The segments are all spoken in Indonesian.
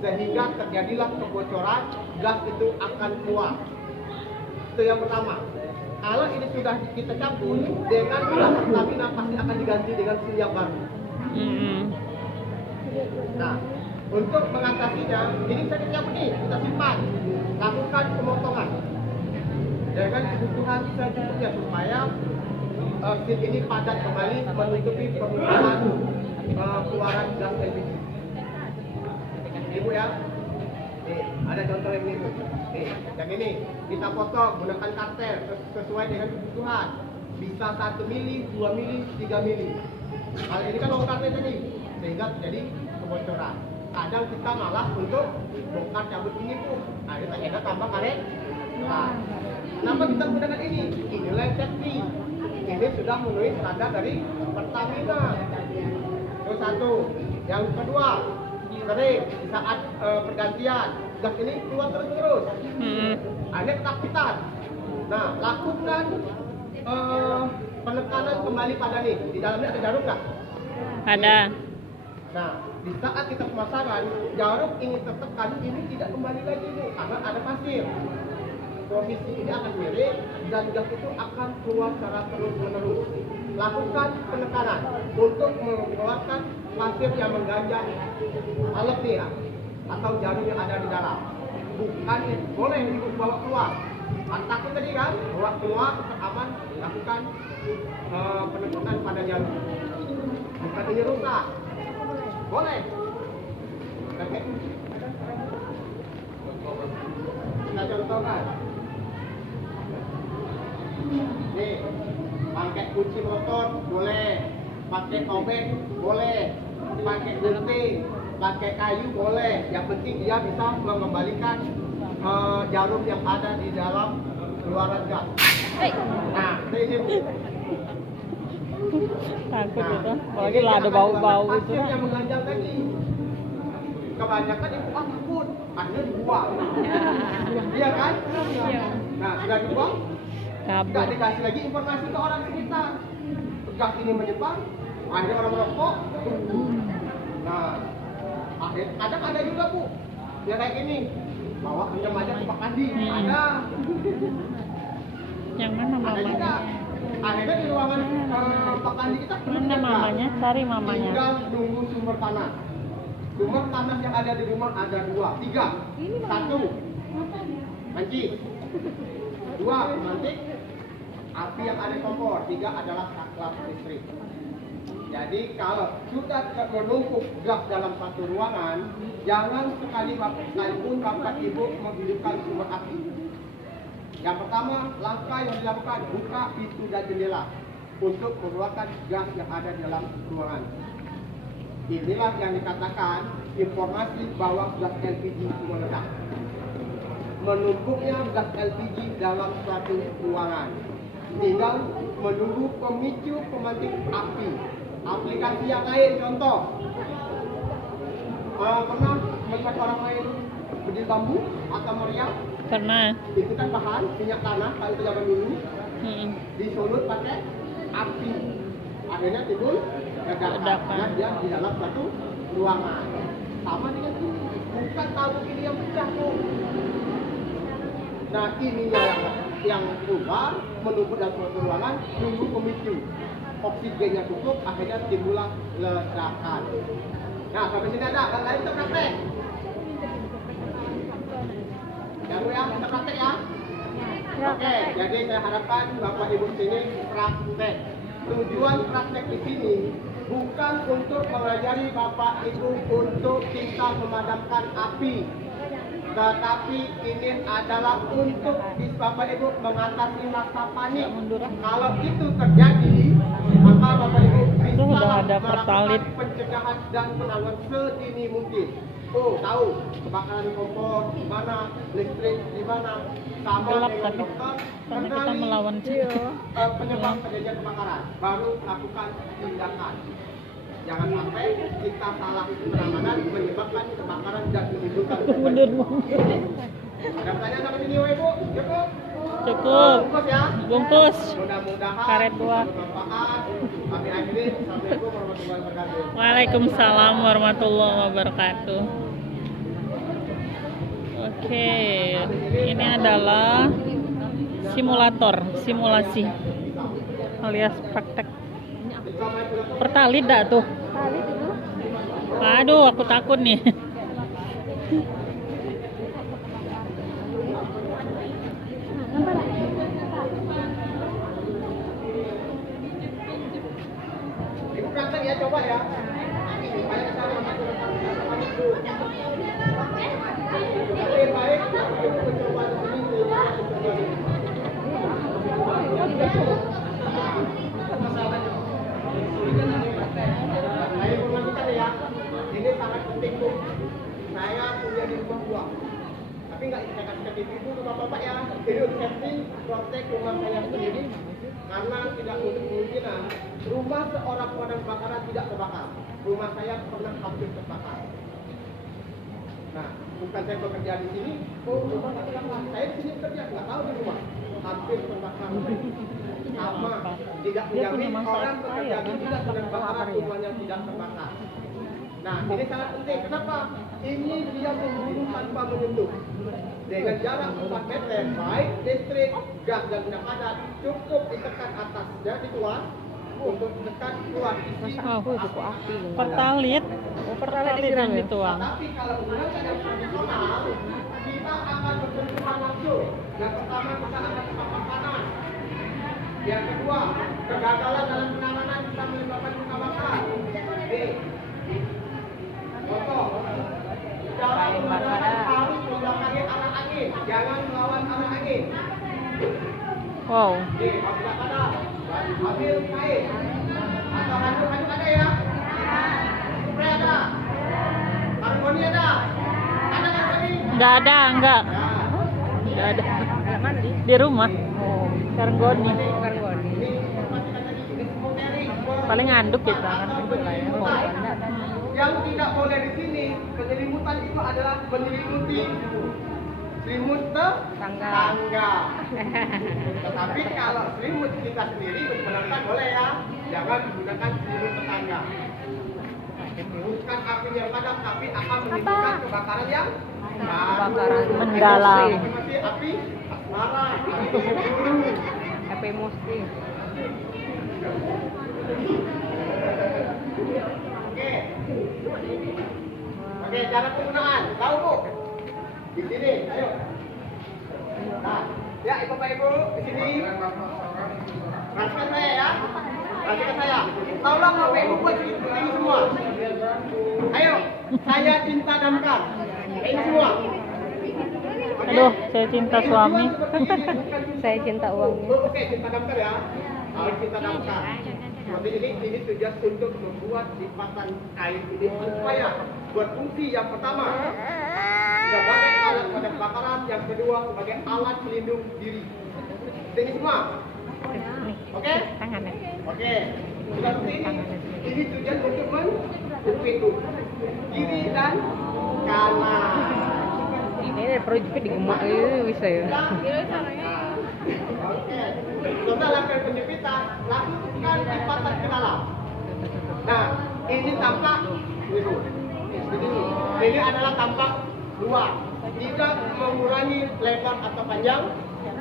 sehingga terjadilah kebocoran, gas itu akan keluar. Itu yang pertama. Kalau ini sudah kita cabut, dengan Pertamina pasti akan diganti dengan sil yang baru. Nah, untuk mengatasinya, ini saya cabut nih, kita simpan, lakukan pemotongan dengan kebutuhan secukupnya supaya sil ini padat kembali menutupi permukaan keluaran gas LPG. Ibu ya, nih, ada contoh yang ini. Nih, yang ini kita potong gunakan kartel sesuai dengan kebutuhan. Bisa 1 mili, 2 mili, 3 mili. Kalau ini kan mau kartel tadi, sehingga terjadi kebocoran. Kadang kita malah untuk bongkar cabut ini pun, nah kita enak tambah karet. Nah, kenapa kita menggunakan ini? Inilah safety. Ini sudah memenuhi standar dari Pertamina. Itu satu. Yang kedua, sering saat pergantian gas ini keluar terus. Ada ketakutan. Nah, lakukan penekanan kembali pada nih. Di dalamnya ada jarum nggak? Ada. Nah, di saat kita pemasangan, jarum ini tertekan, ini tidak kembali lagi Bu, karena ada pasir. Posisi ini akan miring dan gas itu akan keluar secara terus-menerus. Lakukan penekanan untuk mengeluarkan pasir yang mengganjal alat nih ya, atau jarum yang ada di dalam. Bukan boleh ibu bawa keluar. Takut tadi kan, bawa keluar aman, lakukan penekanan pada jarum. Bukan ini rusak. Boleh. Oke. Kita contohkan. Nih, pakai kunci motor boleh, pakai tobek boleh, pakai gunting, pakai kayu boleh. Yang penting dia bisa mengembalikan jarum yang ada di dalam keluaran gas. Nah, ini takut itu, apalagi lah ada bau-bau itu. Pasir yang mengganjal tadi. Kebanyakan ibu takut, akhirnya dibuang. Iya kan? Nah, sudah dibuang, nggak dikasih lagi informasi ke orang sekitar. Gas ini menyebar, akhirnya orang merokok. Nah, akhirnya kadang ada juga Bu, yang kayak gini, bawa pinjam aja ke Pak Andi, ada. Yang mana mamanya? Akhirnya di ruangan Pak Andi kita Mana mamanya? Cari mamanya. tinggal nunggu sumber tanah. Sumber tanah yang ada di rumah ada 2, 3. 1, panci. 2, pemantik. Api yang ada kompor. 3 adalah saklar listrik. Jadi kalau sudah menumpuk gas dalam satu ruangan, jangan sekalipun bapak ibu menghidupkan sumber api. Yang pertama, langkah yang dilakukan, buka pintu dan jendela untuk mengeluarkan gas yang ada di dalam ruangan. Inilah yang dikatakan informasi bahwa gas LPG meledak. Menumpuknya gas LPG dalam suatu ruangan. Tinggal menunggu pemicu pemantik api. Aplikasi yang lain, contoh. Pernah melihat orang lain berdiri bambu atau meriam? Pernah. Itu kan bahan minyak tanah kalau itu zaman dulu. Disulut pakai api. Akhirnya timbul ledakan. Dia di dalam satu ruangan. Sama dengan ini. Bukan tabung ini yang pecah tuh. Nah ininya yang keluar menumpuk dalam suatu ruangan, nunggu pemicu. Oksigennya cukup, akhirnya timbullah ledakan. Nah sampai sini ada, yang lain kita praktek. Jangan ya, kita praktek ya. Oke, jadi saya harapkan Bapak Ibu sini praktek. Tujuan praktek di sini bukan untuk mengajari Bapak Ibu untuk bisa memadamkan api, tetapi ini adalah untuk Bapak Ibu mengatasi rasa panik. Kalau itu terjadi, maka Bapak Ibu bisa melakukan pencegahan dan penanganan sedini mungkin. Oh, tahu kebakaran kompor di mana, listrik di mana, sama gelap dengan tapi dokter, karena kita melawan penyebab terjadinya kebakaran, baru lakukan tindakan. Jangan sampai kita salah penanganan menyebabkan kebakaran dan menimbulkan mundur. Ada pertanyaan sampai sini, Ibu? Cukup? Cukup. Bungkus ya? Bungkus. Mudah-mudahan Karet 2. bermanfaat. Kami akhiri. Assalamualaikum warahmatullahi wabarakatuh. Waalaikumsalam warahmatullahi wabarakatuh. Oke, ini adalah simulasi alias praktek. Pertalite dah tuh. Aduh, aku takut nih. Ibu praktek ya, coba ya. Baik, ibu mencoba saya informasikan ya, ini sangat penting tuh. Saya punya di rumah dua, tapi nggak saya kasih ke ibu bapak ya. Jadi untuk safety, protek rumah saya sendiri, karena tidak kemungkinan rumah seorang pemadam kebakaran tidak terbakar. Rumah saya pernah hampir terbakar. Nah, bukan saya bekerja di sini, rumah saya di sini bekerja, nggak tahu di rumah hampir terbakar. Sama, tidak menjamin orang bekerja di tidak terbakar, rumahnya tidak terbakar. Nah, ini sangat penting. Kenapa? Ini dia membunuh tanpa menyentuh. Dengan jarak 4 meter, baik listrik, gas dan minyak padat, cukup ditekan atas dari luar untuk tekan keluar isi Pertalite. Pertalite yang dituang. Tapi kalau menggunakan yang tradisional, kita akan bersentuhan langsung. Yang pertama kita akan terpapar panas. Yang kedua, kegagalan dalam penanganan bisa menyebabkan luka bakar. Contoh, cara pemadaman harus membelakangi arah angin, jangan melawan arah angin. Wow. Kalau tidak ada, ambil kain atau handuk ada ya? Spray ada, karboni ada karboni? Nggak ada, enggak. Nggak ada. Di rumah. Kargoni. Paling nganduk kita kan. Yang tidak boleh di sini, penyelimutan itu adalah menyelimuti selimut tetangga. Tetapi kalau selimut kita sendiri benar-benar boleh ya, jangan menggunakan selimut tetangga. Bukan apinya padam, tapi akan menimbulkan kebakaran yang mendalam. Masih api asmara, api emosi. Oke, cara penggunaan, tahu Bu? Di sini, ayo. Nah, ya Ibu Bapak Ibu, di sini. Perhatikan saya ya. Perhatikan saya. Tolong Bapak Ibu buat ini semua. Ayo, saya cinta damkar. Ini semua. Oke? Aduh, saya cinta suami. Saya cinta uangnya. Oke, cinta damkar ya. Harus cinta damkar. Seperti ini tujuan untuk membuat lipatan kain ini supaya berfungsi yang pertama sebagai alat pemadam kebakaran, yang kedua sebagai alat pelindung diri. Ini semua. Oke? Tangannya. Oke. Sudah seperti ini tujuan untuk menjepit kiri dan kanan. Ini perlu juga digemak bisa ya. Oke. Setelah lakukan penjepitan, lakukan lipatan ke dalam. Nah, ini tampak ini adalah tampak luar, tidak mengurangi lebar atau panjang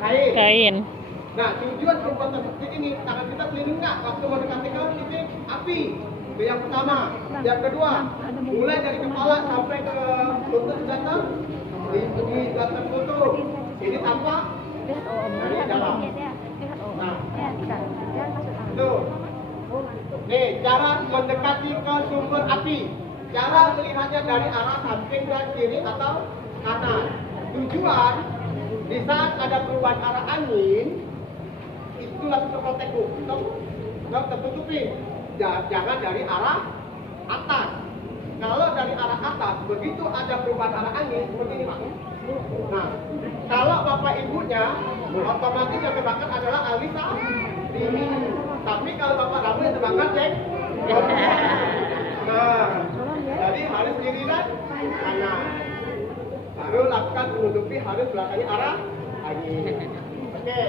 kain. Nah, tujuan perbuatan seperti ini, tangan kita pelindung nggak waktu mendekati ke titik api? Itu yang pertama. Yang kedua, mulai dari kepala sampai ke lutut belakang, di belakang lutut. Ini tampak dari dalam. Nah, tuh. Nih, cara mendekati ke sumber api. Cara melihatnya dari arah samping dan kiri atau kanan. Tujuan, di saat ada perubahan arah angin, itu langsung terprotek bu. Tertutupi. Jangan dari arah atas. Kalau dari arah atas, begitu ada perubahan arah angin, seperti ini Pak. Nah, kalau bapak ibunya, otomatis yang terbakar adalah alisa ini. Tapi kalau bapak kamu yang terbakar, cek. Nah, jadi harus kiri dan kanan. Baru lakukan menutupi harus belakangnya arah angin. Oke.